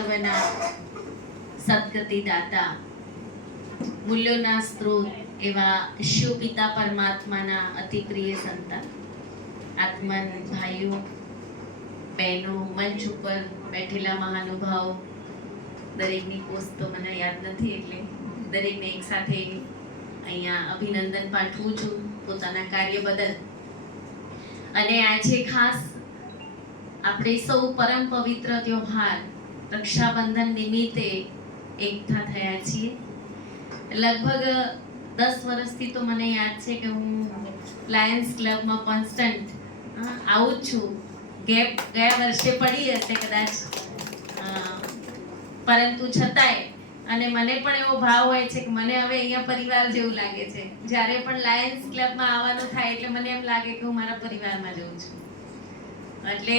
સર્વના સદગતિ દાતા, મૂલ્યોના સ્ત્રોત એવા શિવ પિતા પરમાત્માના અતિ પ્રિય સંતાન, આત્મન ભાઈઓ બહેનો, મંચ ઉપર બેઠેલા મહાનુભાવો, દરેકની પોસ્ટ તો મને યાદ નથી, એટલે દરેકને એક સાથે અહીંયા અભિનંદન પાઠવું છું પોતાના કાર્ય બદલ. અને આજે ખાસ આપણે સૌ પરમ પવિત્ર તહેવાર રક્ષાબંધન નિમિત્તે એકઠા થયા છીએ. લગભગ 10 વર્ષથી તો મને યાદ છે કે હું લાયન્સ ક્લબમાં કોન્સ્ટન્ટ આવું જ છું. ગેપ ગયા વર્ષે પડી હશે કદાચ, પરંતુ છતાંય અને મને પણ એવો ભાવ હોય છે કે મને હવે અહીંયા પરિવાર જેવું લાગે છે. જ્યારે પણ લાયન્સ ક્લબમાં આવવાનું થાય એટલે મને એમ લાગે કે હું મારા પરિવારમાં જઉં છું. એટલે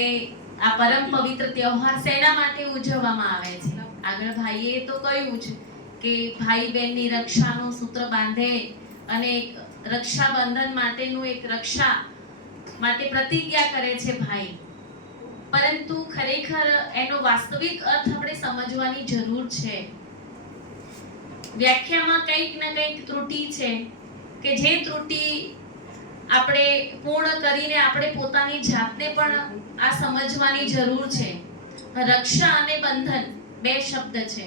આ પરમ પવિત્ર તહેવાર શેના માટે ઉજવવામાં આવે છે? આગળ ભાઈએ તો કહ્યું છે કે ભાઈ બહેનની રક્ષાનું સૂત્ર બાંધે અને રક્ષાબંધન માટેનું એક રક્ષા માટે પ્રતિજ્ઞા કરે છે ભાઈ. પરંતુ ખરેખર એનો વાસ્તવિક અર્થ આપણે સમજવાની જરૂર છે. વ્યાખ્યામાં કંઈક ને કંઈક ત્રુટિ છે કે જે ત્રુટિ આપણે પૂર્ણ કરીને આપણે પોતાની જાતને પણ આ સમજવાની જરૂર છે. રક્ષા અને બંધન બે શબ્દ છે.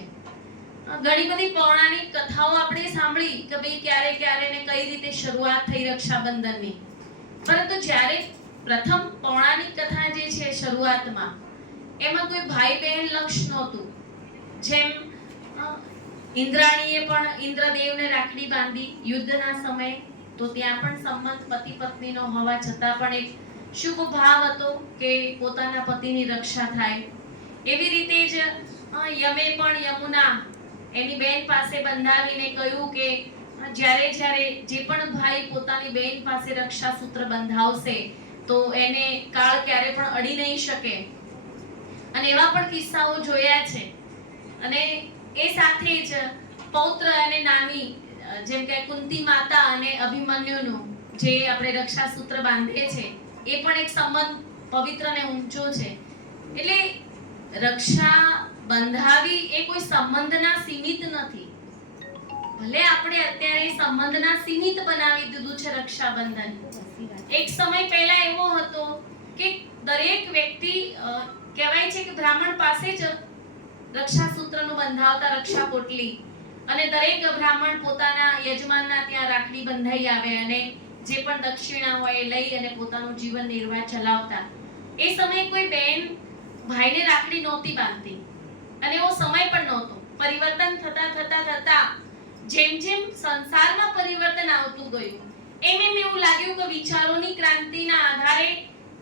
ઘણી બધી પૌરાણિક કથાઓ આપણે સાંભળી કે ભાઈ ક્યારે ક્યારે ને કઈ રીતે શરૂઆત થઈ રક્ષાબંધનની. પરંતુ જ્યારે પ્રથમ પૌરાણિક કથા જે છે શરૂઆતમાં, એમાં કોઈ ભાઈ બહેન લક્ષ નહોતું. જેમ ઇન્દ્રાણીએ પણ ઇન્દ્રદેવને રાખડી બાંધી યુદ્ધના સમયે, તો ત્યાં પણ સંબંધ પતિ પત્નીનો હોવા છતાં પણ એક શુભ ભાવ હતો કે પોતાના પતિની રક્ષા થાય. એવી રીતે જ યમે પણ યમુના એની બેન પાસે બંધાવીને કહ્યું કે જ્યારે જ્યારે જે પણ ભાઈ પોતાની બેન પાસે રક્ષા સૂત્ર બંધાવશે તો એને કાળ ક્યારે પણ અડી નહીં શકે. અને એવા પણ કિસ્સાઓ જોયા છે. અને એ સાથે જ પૌત્ર અને નાની, જેમ કે કુંતી માતા અને અભિમન્યુનું જે આપણે રક્ષા સૂત્ર બાંધે છે, એ પણ એક સંબંધ પવિત્ર અને ઊંચો છે. એટલે રક્ષા બંધાવી એ કોઈ સંબંધના સીમિત નથી. ભલે આપણે અત્યારે સંબંધના સીમિત બનાવી દીધું છે રક્ષાબંધન. એક સમય પહેલા એવો હતો કે દરેક વ્યક્તિ કહેવાય છે કે બ્રાહ્મણ પાસે જ રક્ષા સૂત્રનું બંધાવતા રક્ષા પોટલી, અને દરેક બ્રાહ્મણ પોતાના યજમાનના ત્યાં રાખડી બંધાઈ આવે અને જે પણ દક્ષિણા હોય એ લઈ અને પોતાનું જીવન નિર્વાહ ચલાવતા. એ સમયે કોઈ બેન ભાઈને રાખડી નહોતી બાંધતી અને એવો સમય પણ નહોતો. પરિવર્તન થતા જેમ જેમ સંસારમાં પરિવર્તન આવતું ગયું એમ એવું લાગ્યું કે વિચારોની ક્રાંતિના આધારે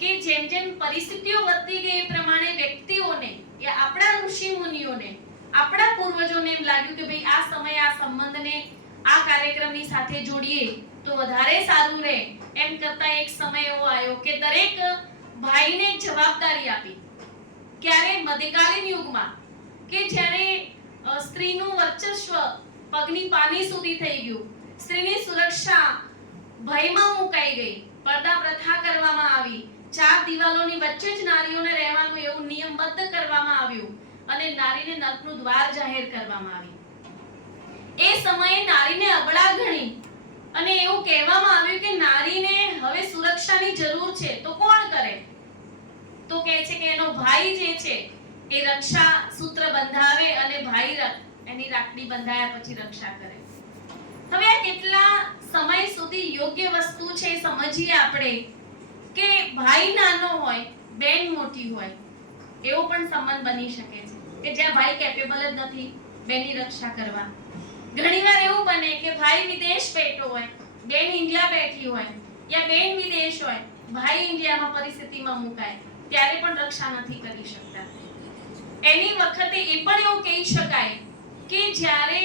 કે જેમ જેમ પરિસ્થિતિઓ વધતી ગઈ એ પ્રમાણે વ્યક્તિઓને, એ આપણા ઋષિ મુનિઓને, આપણા પૂર્વજોને એમ લાગ્યું કે ભાઈ આ સમય આ સંબંધને આ કાર્યક્રમની સાથે જોડીએ તો વધારે સારું રહે. એમ કરતા એક સમય એવો આવ્યો કે દરેક ભાઈને એક જવાબદારી આપી. ક્યારે? મધ્યકાલીન યુગમાં, કે જ્યારે સ્ત્રીનું વર્ચસ્વ પગની પાની સુધી થઈ ગયું, સ્ત્રીની સુરક્ષા ભયમાં મુકાઈ ગઈ, પડદા પ્રથા કરવામાં આવી, 4 દિવાલોની વચ્ચે જ નારીઓને રહેવાનું એવું નિયમબદ્ધ કરવામાં આવ્યું અને નારીને નરકનું દ્વાર જાહેર કરવામાં આવી. એ સમયે નારીને અબળા ગણી અને એવું કહેવામાં આવ્યું કે નારીને હવે સુરક્ષાની જરૂર છે તો કોણ કરે? તો કહે છે કે એનો ભાઈ જે છે એ રક્ષા સૂત્ર બંધાવે અને ભાઈ એની રાખડી બંધાયા પછી રક્ષા કરે. હવે આ કેટલા સમય સુધી યોગ્ય વસ્તુ છે સમજીએ આપણે કે ભાઈ નાનો હોય, બેન મોટી હોય, એવો પણ સંબંધ બની શકે છે કે જ્યાં ભાઈ કેપેબલ જ નથી બેનની રક્ષા કરવા. ઘણીવાર એવું બને કે ભાઈ વિદેશ બેઠો હોય, બેન ઇન્ડિયા બેઠી હોય, યા બેન વિદેશ હોય, ભાઈ ઇન્ડિયામાં પરિસ્થિતિમાં મુકાય, ત્યારે પણ રક્ષા નથી કરી શકતા. એની વખતે એ પણ એવું કહી શકાય કે જ્યારે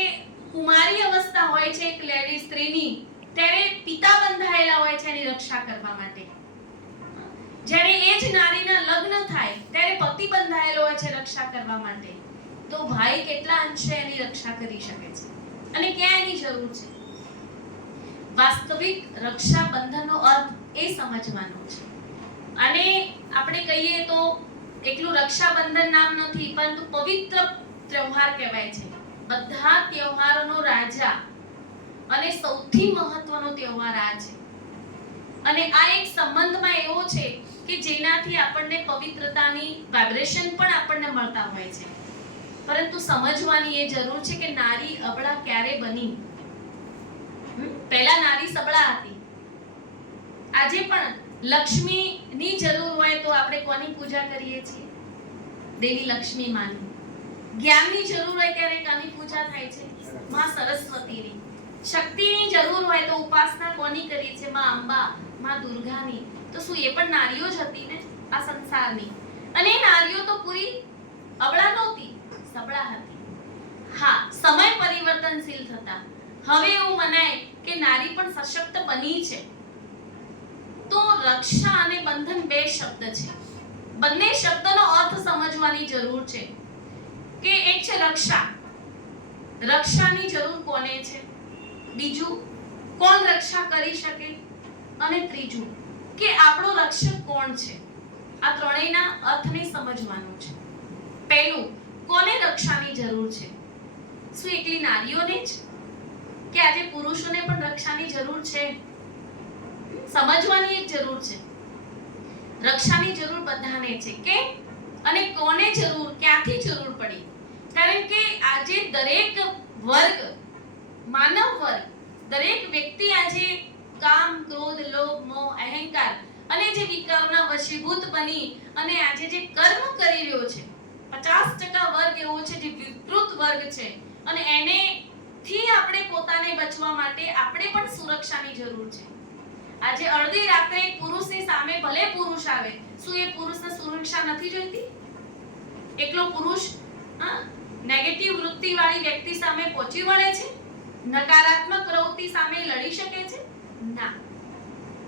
કુમારી અવસ્થા હોય છે એક લેડી સ્ત્રીની, ત્યારે પિતા બંધાયેલા હોય છે એની રક્ષા કરવા માટે. જ્યારે એ જ નારીના લગ્ન થાય ત્યારે પતિ બંધાયેલો હોય છે રક્ષા કરવા માટે. તો ભાઈ કેટલા અંશે એની રક્ષા કરી શકે છે અને ક્યાં એની જરૂર છે? વાસ્તવિક રક્ષાબંધનનો અર્થ એ સમજવાનો છે. અને આપણે કહીએ તો એકલું રક્ષાબંધન નામ નથી, પરંતુ પવિત્ર તહેવાર કહેવાય છે. બધા તહેવારોનો રાજા અને સૌથી મહત્વનો તહેવાર આ છે. અને આ એક સંબંધમાં એવો છે કે જેનાથી આપણને પવિત્રતાની વાઇબ્રેશન પણ આપણને મળતા હોય છે. પરંતુ સમજવાની એ જરૂર છે કે નારી અબળા ક્યારે બની. પહેલા નારી સબળા હતી. આજે પણ લક્ષ્મીની જરૂર હોય તો આપણે કોની પૂજા કરીએ છીએ? દેવી લક્ષ્મી માની. જ્ઞાનની જરૂર હોય ત્યારે કોની પૂજા થાય છે? માં સરસ્વતીની. શક્તિની જરૂર હોય તો ઉપાસના કોની કરીએ છીએ? માં અંબા, માં દુર્ગાની. તો શું એ પણ નારીઓ જ હતી ને આ સંસારની? અને એ નારીઓ તો પૂરી અબળા નહોતી, સબળા હતી. હા, સમય પરિવર્તનશીલ થતા હવે એવું મનાય કે નારી પણ સશક્ત બની છે. તો રક્ષા અને બંધન બે શબ્દ છે. બંને શબ્દનો અર્થ સમજવાની જરૂર છે કે એક છે રક્ષા. રક્ષાની જરૂર કોને છે? બીજું, કોણ રક્ષા કરી શકે? અને ત્રીજું કે આપણો રક્ષક કોણ છે? આ ત્રણેયના અર્થને સમજવાનું છે. પહેલું, કોને રક્ષાની જરૂર છે? શું એકલી નારીઓને જ કે આજે પુરુષોને પણ રક્ષાની જરૂર છે? સમજવાની એક જરૂર છે. રક્ષાની જરૂર બધાને છે. કે અને કોને જરૂર, ક્યાંથી જરૂર પડી? કારણ કે આજે દરેક વર્ગ, માનવ વર્ગ, દરેક વ્યક્તિ આજે કામ, ક્રોધ, લોભ, મોહ, અહંકાર અને જે વિકારના વશીભૂત બની અને આજે જે કર્મ કરી રહ્યો છે, 50% વર્ગ એવો છે જે વિકૃત વર્ગ છે. અને એને થી આપણે પોતાને બચવા માટે આપણે પણ સુરક્ષાની જરૂર છે. આજે અડધી રાત્રે એક પુરુષની સામે ભલે પુરુષ આવે, શું એ પુરુષને સુરક્ષા નથી જોઈતી? એકલો પુરુષ નેગેટિવ વૃત્તિ વાળી વ્યક્તિ સામે પહોંચી વળે છે? નકારાત્મક પ્રવૃત્તિ સામે લડી શકે છે? ના.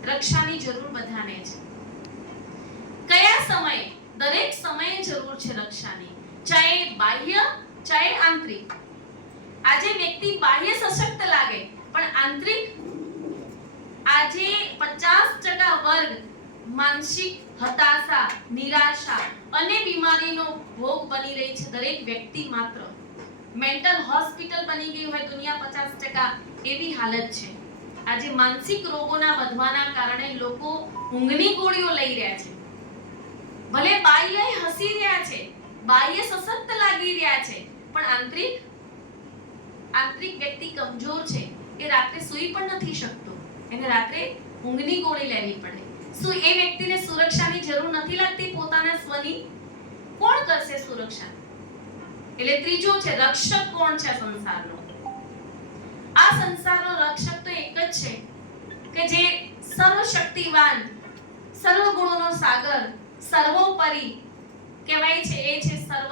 રક્ષાની જરૂર બધાને છે. કયા સમયે? દરેક સમયે જરૂર છે રક્ષાની, ચાહે બાહ્ય ચાહે આંતરિક. આજે વ્યક્તિ બાહ્ય સશક્ત લાગે પણ આંતરિક આજે 50% વર્ગ માનસિક હતાશા, નિરાશા અને બીમારીનો ભોગ બની રહી છે. દરેક વ્યક્તિ માત્ર મેન્ટલ હોસ્પિટલ બની ગઈ હોય દુનિયા 50% એવી હાલત છે. આજે માનસિક રોગોના વધવાના કારણે લોકો ઊંઘની ગોળીઓ લઈ રહ્યા છે. ભલે બાહ્ય હસી રહ્યા છે, બાહ્ય સશક્ત લાગી રહ્યા છે, પણ આંતરિક વ્યક્તિ કમજોર છે. એ રાત્રે સૂઈ પણ નથી શકતો. એને રાત્રે ઊંઘની ગોળી લેવી પડે. શું એ વ્યક્તિને સુરક્ષાની જરૂર નથી લાગતી પોતાના સ્વની? કોણ કરશે સુરક્ષા? એટલે ત્રીજો છે રક્ષક કોણ છે સંસારનો? આ સંસારનો રક્ષક તો એક જ છે કે જે સર્વશક્તિવાન, સર્વ ગુણોનો સાગર, સર્વોપરી કહેવાય છે. એ છે સર્વ.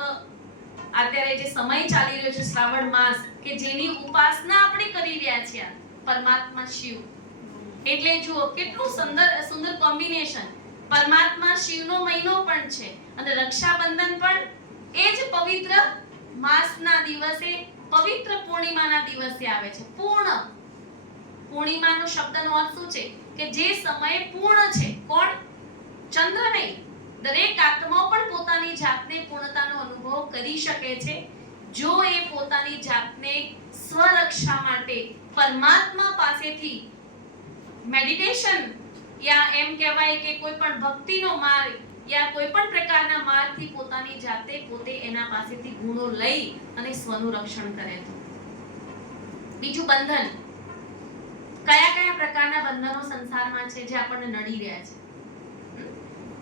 અત્યારે જે સમય ચાલી રહ્યો છે શ્રાવણ માસ, કે જેની ઉપાસના આપણે કરી રહ્યા છીએ, પરમાત્મા શિવ. એટલે જુઓ કેટલું સુંદર કોમ્બિનેશન. પરમાત્મા શિવનો મહિનો પણ છે અને રક્ષાબંધન પણ એ જ પવિત્ર માસના દિવસે, પવિત્ર પૂર્ણિમાના દિવસે આવે છે. પૂર્ણ પૂર્ણિમાનો શબ્દનો અર્થ શું છે? કે જે સમય પૂર્ણ છે. કોણ? ચંદ્ર નહીં. દરેક આત્માઓ પણ પોતાની જાતને પૂર્ણતાનો અનુભવ કરી શકે છે જો એ પોતાની જાતને સ્વરક્ષા માટે પરમાત્મા પાસેથી મેડિટેશન યા એમ કહેવાય કે કોઈ પણ ભક્તિનો માર્ગ યા કોઈ પણ પ્રકારના માર્ગથી પોતાની જાતે પોતે એના પાસેથી ગુણો લઈ અને સ્વનું રક્ષણ કરે. તો બીજું બંધન. કયા કયા પ્રકારના બંધનો સંસારમાં છે જે આપણને નડી રહ્યા છે?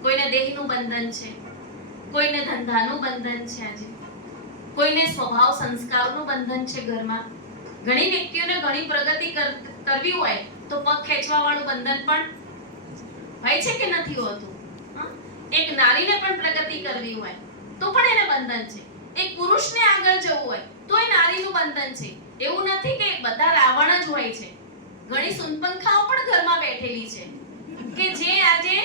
કોઈને દેહનું બંધન છે, કોઈને ધંધાનું બંધન છે, આજે કોઈને સ્વભાવ સંસ્કારનું બંધન છે. ઘરમાં ઘણી વ્યક્તિઓને ઘણી પ્રગતિ કરવી હોય તો પગ ખેંચવા વાળું બંધન પણ હોય છે કે નથી હોતું? એક નારીને પણ પ્રગતિ કરવી હોય તો પણ એને બંધન છે. એક પુરુષને આગળ જવું હોય તો એ નારીનું બંધન છે. એવું નથી કે બધા રાવણ જ હોય છે. ઘણી સુનપંખાઓ પણ ઘરમાં બેઠેલી છે કે જે આજે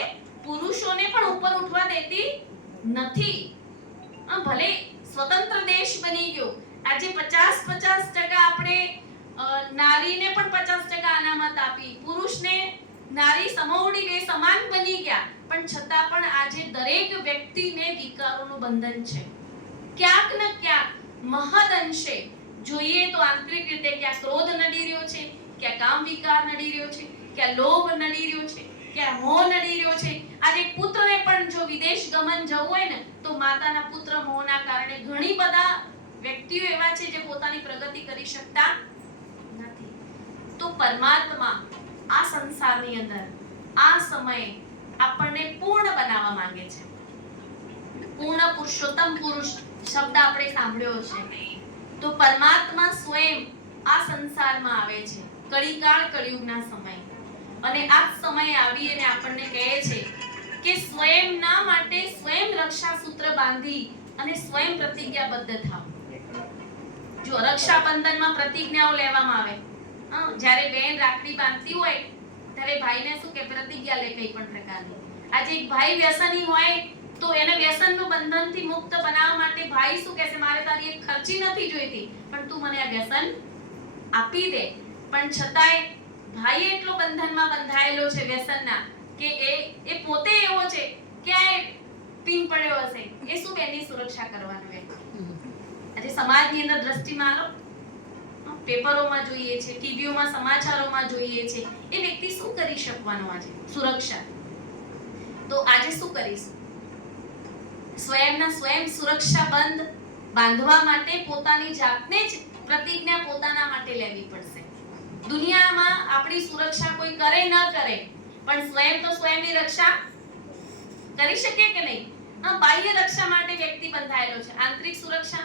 પુરુષોને પણ ઉપર ઉઠવા દેતી નથી. ભલે સ્વતંત્ર દેશ બની ગયો, આજે 50% આપણે નારીને પણ 50% અનામત આપી, પુરુષને નારી સમોવડી બે સમાન બની ગયા, પણ છતાં પણ આજે દરેક વ્યક્તિને વિકારોનું બંધન છે. ક્યાંક ને ક્યાંક મહદ અંશે જોઈએ તો આંતરિક રીતે ક્યાં ક્રોધ નડી રહ્યો છે, ક્યાં કામ વિકાર નડી રહ્યો છે, ક્યાં લોભ નડી રહ્યો છે, ક્યાં મોહ નડી રહ્યો છે. આજે પુત્રને પણ જો વિદેશ ગમન જવું હોય ને તો માતાના પુત્ર મોહના કારણે ઘણી બધા વ્યક્તિઓ એવા છે જે પોતાની પ્રગતિ કરી શકતા નથી. તો પરમાત્મા આ સંસારની અંદર આ સમયે આપણને પૂર્ણ બનાવવા માંગે છે. પૂર્ણ પુરુષોત્તમ પુરુષ શબ્દ આપણે સાંભળ્યો છે. તો પરમાત્મા સ્વયં આ સંસારમાં આવે છે કળીકાળ કળિયુગના સમય, અને આ સમય આવી અને આપણને કહે છે કે સ્વયંના માટે સ્વયં રક્ષા સૂત્ર બાંધી અને સ્વયં પ્રતિજ્ઞાબદ્ધ થાવ. જો રક્ષાબંધનમાં પ્રતિજ્ઞાઓ લેવામાં આવે, જ્યારે બેન રાખડી બાંધતી હોય ત્યારે ભાઈને શું કે પ્રતિજ્ઞા લે કઈ પણ પ્રકારની. આજે એક ભાઈ વ્યસની હોય તો એને વ્યસનનું બંધનથી મુક્ત બનાવવા માટે ભાઈ શું કહેશે, મારે તારી એક ખર્ચી નથી જોઈતી પણ તું મને આ વ્યસન આપી દે. પણ છતાંય ભાઈ એટલો બંધનમાં બંધાયેલો છે વ્યસનના કે એ પોતે એવો છે કે આ પીન પડ્યો હશે, એ શું બેની સુરક્ષા કરવાનું હોય. આજે સમાજની અંદર દ્રષ્ટિમાં આલો, પેપરોમાં જોઈએ છે, ટીવીઓમાં સમાચારોમાં જોઈએ છે, એ વ્યક્તિ શું કરી શકવાનો આજે સુરક્ષા. તો આજે શું કરીશું? સ્વયંના સ્વયં સુરક્ષા બંધ બાંધવા માટે પોતાની જાતને જ પ્રતિજ્ઞા પોતાના માટે લેવી પડશે. દુનિયામાં આપણી સુરક્ષા કોઈ કરે ન કરે પણ સ્વયં તો સ્વયંની રક્ષા કરી શકે કે નહીં? બાહ્ય રક્ષા માટે વ્યક્તિ બંધાયેલો છે, આંતરિક સુરક્ષા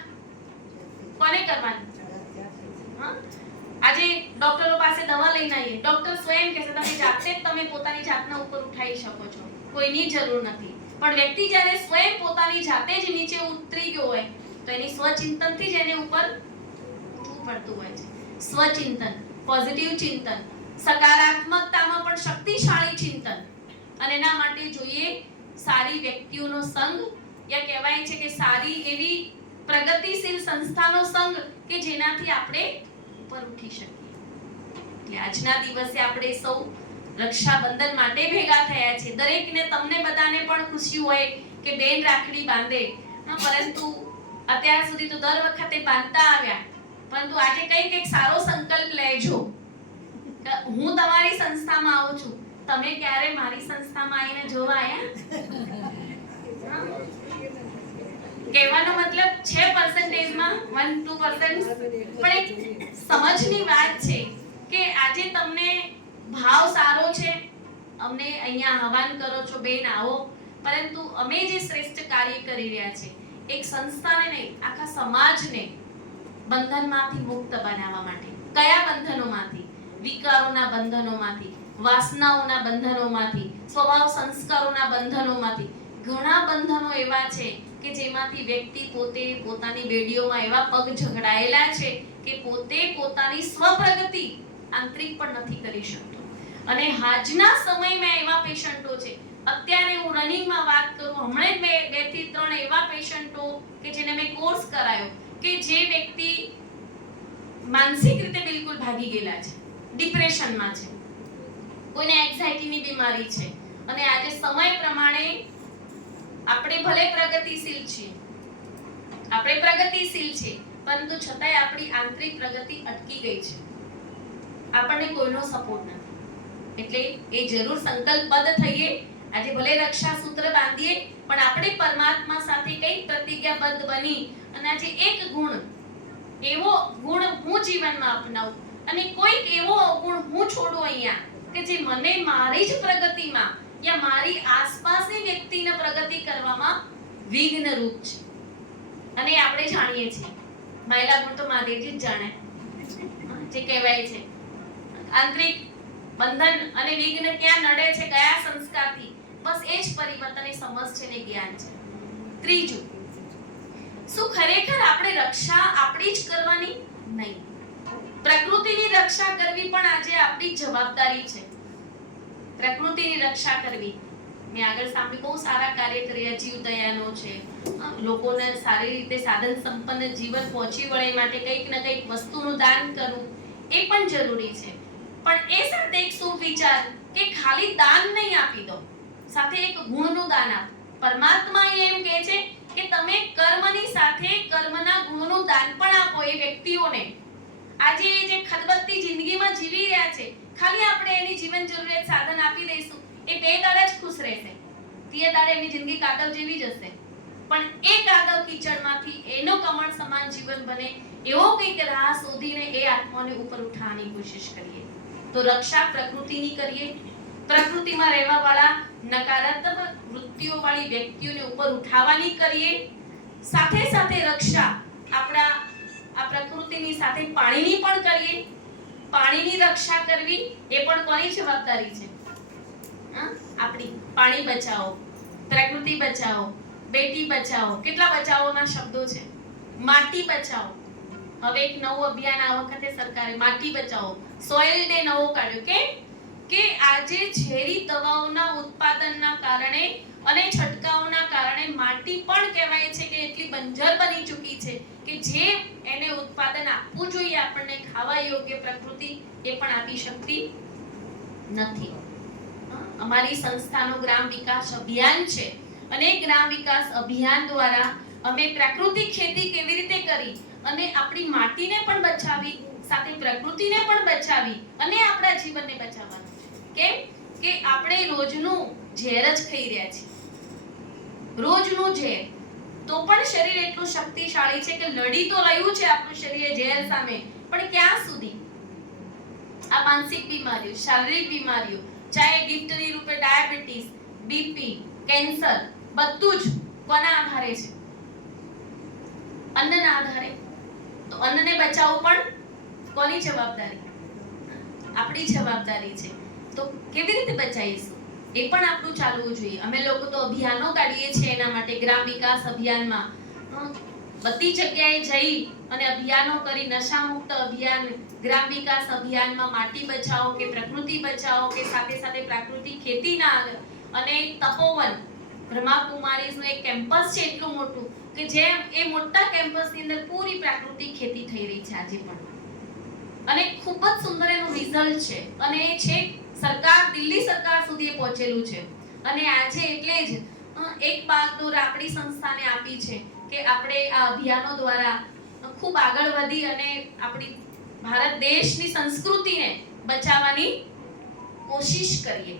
કોને કરવાની? આજે ડોક્ટરો પાસે દવા લઈને આવીએ, ડોક્ટર સ્વયં કહે છે તમે જાતે જ તમે પોતાની જાતના ઉપર ઉઠાઈ શકો છો, કોઈની જરૂર નથી. પણ વ્યક્તિ જ્યારે સ્વયં પોતાની જાતે જ નીચે ઉતરી ગયો હોય તો એની સ્વચિંતનથી જ એને ઉપર ઉઠવું પડતું હોય છે. સ્વચિંતન, પોઝિટિવ ચિંતન, સકારાત્મકતામાં પણ શક્તિશાળી ચિંતન, અને એના માટે જોઈએ સારી વ્યક્તિઓનો સંગ, યા કહેવાય છે કે સારી એવી પ્રગતિશીલ સંસ્થાનો સંગ કે જેનાથી આપણે ઉપર ઉઠી શકીએ. એટલે આજના દિવસે આપણે સૌ રક્ષાબંધન માટે ભેગા થયા છે. દરેકને તમને બધાને પણ ખુશી હોય કે બેન રાખડી બાંધે, પરંતુ અત્યાર સુધી તો દર વખતે બાંધતા આવ્યા, પરંતુ આજે કંઈક સારો સંકલ્પ લેજો. હું તમારી સંસ્થામાં આવું છું, તમે ક્યારે મારી સંસ્થામાં આવીને જોવા આયા? કહેવાનો મતલબ છે પર્સન્ટેજમાં 1-2%, પણ એક સમજની વાત છે કે આજે તમને ભાવ સારો છે, અમને અહીંયા આહવાન કરો છો બેન આવો, પરંતુ અમે જે શ્રેષ્ઠ કાર્ય કરી રહ્યા છે એક સંસ્થાને નહીં આખા સમાજને બંધનમાંથી મુક્ત બનાવવા માટે. કયા બંધનોમાંથી? વિકારોના બંધનોમાંથી, વાસનાઓના બંધનોમાંથી, સ્વભાવ સંસ્કારોના બંધનોમાંથી. ઘણા બંધનો એવા છે કે જેમાંથી વ્યક્તિ પોતે પોતાની બેડીઓમાં એવા પગ ઝઘડાયેલા છે કે પોતે પોતાની સ્વપ્રગતિ આંતરિક પણ નથી કરી શકતો. અને આજના સમયમાં એવા પેશન્ટો છે, અત્યારે હું રનિંગમાં વાત કરું, હમણાં જ 2 થી 3 એવા પેશન્ટો કે જેને મેં કોર્સ કરાયો કે જે વ્યક્તિ માનસિક રીતે બિલકુલ ભાગી ગયેલા છે, ડિપ્રેશનમાં છે, કોઈને એન્ઝાઇટીની બીમારી છે, અને આજે સમય પ્રમાણે આપણે ભલે પ્રગતિશીલ છીએ, પરંતુ છતાંય આપણી આંતરિક પ્રગતિ અટકી ગઈ છે, આપણને કોઈનો સપોર્ટ નથી. એટલે એ જરૂર સંકલ્પબદ્ધ થઈએ. આજે ભલે રક્ષા સૂત્ર બાંધીએ પણ આપણે પરમાત્મા સાથે કઈ પ્રતિજ્ઞાબદ્ધ બની અને આજે એક ગુણ, એવો ગુણ હું જીવનમાં અપનાવું અને કોઈક એવો અવગુણ હું છોડું અહીંયા કે જે મને મારી જ પ્રગતિમાં યા મારી આસપાસની વ્યક્તિને પ્રગતિ કરવામાં વિઘ્ન રૂપ છે. અને આપણે જાણીએ છીએ મહિલા ગુણ તો મહાદેવજી જ જાણે, જે કહેવાય છે આંતરિક બંધન અને વિઘ્ન ક્યાં નડે છે, કયા સંસ્કારથી, બસ એ જ પરિવર્તન, સમજ છે ને જ્ઞાન છે. ત્રીજું, શું ખરેખર આપણે રક્ષા આપણી જ કરવાની? નહીં, પ્રકૃતિની રક્ષા કરવી પણ આજે આપણી જવાબદારી છે. પ્રકૃતિની રક્ષા કરવી, મેં આગળ સાંભળી બહુ સારા કાર્ય કર્યા, જીવદયાનો છે, લોકોને સારી રીતે સાધન સંપન્ન જીવન પહોંચી વળે માટે કંઈક ને કંઈક વસ્તુનું દાન કરવું એ પણ જરૂરી છે. પણ એ સાથે એક સુવિચાર કે ખાલી દાન નહીં આપી દો, સાથે એક ગુણનું દાન આપ. પરમાત્મા એમ કહે છે કે તમે કર્મની સાથે કર્મના ગુણનું દાન પણ આપો એ વ્યક્તિઓને. આજે જે ખદબદતી જિંદગીમાં જીવી રહ્યા છે, ખાલી આપણે એની જીવન જરૂરિયાત સાધન આપી દઈશું, એ 2 દાડા જ ખુશ રહેશે. 3 દાડે એની જિંદગી કાદવ જેવી જ હશે. પણ એ કાદવ કીચડમાંથી એનો કમળ સમાન જીવન બને એવો કંઈક રાહ શોધીને એ આત્માને ઉપર ઉઠાવવાની કોશિશ કરીએ. તો રક્ષા પ્રકૃતિની કરીએ. પ્રકૃતિમાં રહેવા વાળા નકારાત્મક વૃત્તિઓ વાળી વ્યક્તિઓને ઉપર ઉઠાવવાની કરીએ. સાથે સાથે રક્ષા આપણા આ પ્રકૃતિની સાથે પાણીની પણ કરીએ. પાણીની રક્ષા કરવી એ પણ કોની જવાબદારી છે? આપણી. પાણી બચાવો, પ્રકૃતિ બચાવો, બેટી બચાવો. કેટલા બચાવોના શબ્દો છે? માટી બચાવો. હવે એક નવું અભિયાન આ વખતે સરકારે માટી બચાવો, સોઇલ ડે નવો કાઢ્યો. કે આજે ઝેરી દવાઓના ઉત્પાદનના કારણે અને છંટકાવના કારણે માટી પણ કહેવાય છે કે એટલી બંજર બની ચૂકી છે કે જે એને ઉત્પાદન આપવું જોઈએ આપણને ખાવા યોગ્ય પ્રકૃતિ, એ પણ આપી શકતી નથી. અમારી સંસ્થાનો ગ્રામ વિકાસ અભિયાન છે અને ગ્રામ વિકાસ અભિયાન દ્વારા અમે પ્રાકૃતિક ખેતી કેવી રીતે કરી અને આપણી માટીને પણ બચાવી, સાથે પ્રકૃતિને પણ બચાવી અને આપણા જીવનને બચાવવાનું છે. કેમ કે આપણે રોજનું ઝેર જ ખાઈ રહ્યા છીએ. રોજનું ઝેર. તો પણ શરીર એટલું શક્તિશાળી છે કે લડી તો રહ્યું છે આપણું શરીર ઝેર સામે, પણ ક્યાં સુધી? આ માનસિક બીમારીઓ, શારીરિક બીમારીઓ, ચાહે ગિફ્ટની રૂપે ડાયાબિટીસ, બીપી, કેન્સર, બધું જ કોના આધારે છે? અન્નના આધારે. તો અન્નને બચાવવું પણ કોની જવાબદારી? આપણી જવાબદારી છે. તો કેવી રીતે બચાવીશું એ પણ આપણું ચાલવું જોઈએ. અમે લોકો તો અભિયાનો કાઢીએ છીએ એના માટે. ગ્રામ વિકાસ અભિયાનમાં બધી જગ્યાએ જઈ અને અભિયાનો કરી, નશામુક્ત અભિયાન, ગ્રામ વિકાસ અભિયાનમાં માટી બચાવો કે પ્રકૃતિ બચાવો કે સાથે સાથે પ્રાકૃતિક ખેતીના અને તપોવન બ્રહ્માકુમારીઝનું એક કેમ્પસ છે એટલું મોટું કે જે એ મોટા કેમ્પસની અંદર પૂરી પ્રાકૃતિક ખેતી થઈ રહી છે આજે પણ. અને ખૂબ જ સુંદર એનું રિઝલ્ટ છે અને એ છે સરકાર, દિલ્હી સરકાર સુધી પહોંચેલું છે. અને આજે એટલે જ એક બાગડોર આપણી સંસ્થાને આપી છે કે આપણે આ અભિયાનો દ્વારા ખૂબ આગળ વધી અને આપણી ભારત દેશની સંસ્કૃતિને બચાવવાની કોશિશ કરીએ.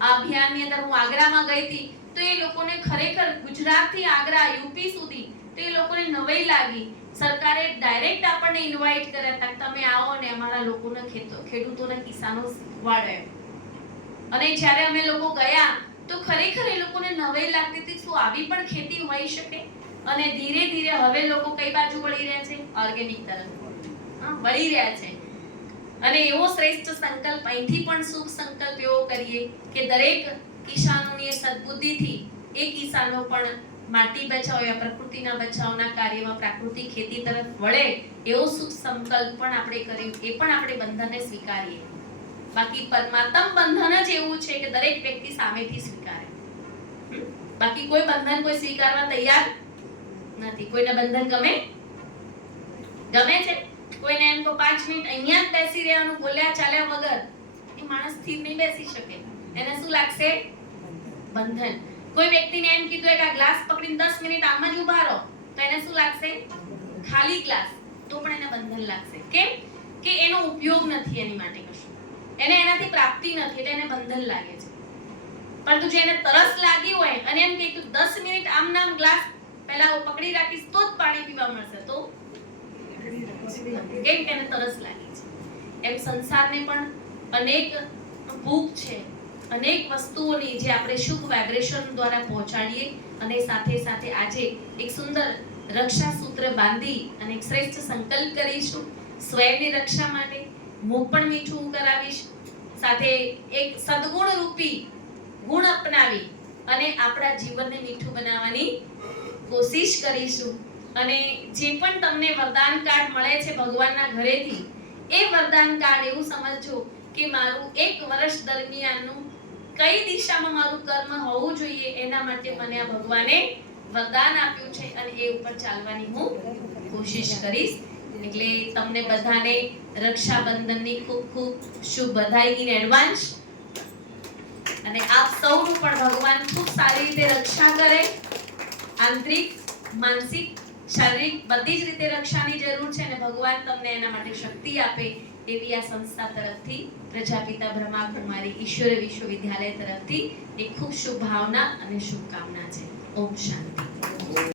આ અભિયાનની અંદર હું આગ્રામાં ગઈ હતી તો એ લોકોને ખરેખર ગુજરાતથી આગ્રા, યુપી સુધી તો એ લોકોને નવાઈ લાગી. સરકારે ડાયરેક્ટ આપણને ઇન્વાઇટ કર્યા હતા, તમે આવો અને અમારા લોકોને ખેડૂતોને કિસાનો શીખવાડે. અને જ્યારે અમે લોકો ગયા તો ખરેખર એ લોકોને નવાઈ લાગતી હતી, શું આવી પણ ખેતી હોઈ શકે? અને ધીરે ધીરે હવે લોકો કઈ બાજુ વળી રહ્યા છે? ઓર્ગેનિક તરફ વળી રહ્યા છે. અને એવો શ્રેષ્ઠ સંકલ્પ અહીંથી પણ શુભ સંકલ્પ એવો કરીએ કે દરેક કિસાનોની સદબુદ્ધિથી એ કિસાનો પણ માટી બચાવ યા પ્રકૃતિના બચાવના કાર્યમાં પ્રાકૃતિક ખેતી તરફ વળે એવો શુભ સંકલ્પ પણ આપણે કરીએ. એ પણ આપણે બંધનને સ્વીકારીએ. બાકી પરમાત્મ બંધન જ એવું છે કે દરેક વ્યક્તિ સામેથી સ્વીકારે. બાકી કોઈ બંધન કોઈ સ્વીકારવા તૈયાર નથી. કોઈને બંધન ગમે છે? કોઈને એમ તો 5 મિનિટ અહીંયા જ બેસી રહેવાનું, બોલ્યા ચાલ્યા વગર એ માણસ સ્થિર નહીં બેસી શકે. એને શું લાગશે? બંધન. કોઈ વ્યક્તિને એમ કીધું કે આ ગ્લાસ પકડીને 10 મિનિટ આમ જ ઊભા રહો તો એને શું લાગશે? ખાલી ગ્લાસ. તો પણ એને બંધન લાગશે. કેમ કે એનો ઉપયોગ નથી એની માટે કશું, એને એનાથી પ્રાપ્તિ નથી એટલે એને બંધન લાગે છે. પરંતુ જો એને તરસ લાગી હોય અને એમ કે 10 મિનિટ આમ નામ ગ્લાસ પહેલા પકડી રાખીશ તો જ પાણી પીવા મળશે, તો કેમ કે એને તરસ લાગી છે. એમ સંસારને પણ અનેક ભૂખ છે, અનેક વસ્તુઓની જે આપણે શુભ વાઇબ્રેશન દ્વારા પહોંચાડીએ અને સાથે સાથે આજે એક સુંદર રક્ષા સૂત્ર બાંધી અને એક શ્રેષ્ઠ સંકલ્પ કરીશું સ્વયંની રક્ષા માટે. હું પણ મીઠું કરાવીશ, સાથે એક સદગુણ રૂપી ગુણ અપનાવી અને આપણા જીવનને મીઠું બનાવવાની કોશિશ કરીશું. અને જે પણ તમને વરદાન કાર્ડ મળે છે ભગવાનના ઘરેથી, એ વરદાન કાર્ડ એવું સમજજો કે મારું 1 વર્ષ દરમિયાનનું કઈ દિશામાં મારું કર્મ હોવું જોઈએ એના માટે મને આ ભગવાને વરદાન આપ્યું છે અને એ ઉપર ચાલવાની હું કોશિશ કરીશ. એટલે તમને બધાને રક્ષાબંધનની ખૂબ ખૂબ શુભ બધાઈ ઇન એડવાન્સ. અને આપ સૌનું પણ ભગવાન ખૂબ સારી રીતે રક્ષા કરે. આંતરિક, માનસિક, શારીરિક બધી જ રીતે રક્ષાની જરૂર છે અને ભગવાન તમને એના માટે શક્તિ આપે એવી આ સંસ્થા તરફથી પ્રજાપિતા બ્રહ્માકુમારી ઈશ્વરીય વિશ્વવિદ્યાલય તરફથી એક ખૂબ શુભ ભાવના અને શુભકામના છે. ઓમ શાંતિ.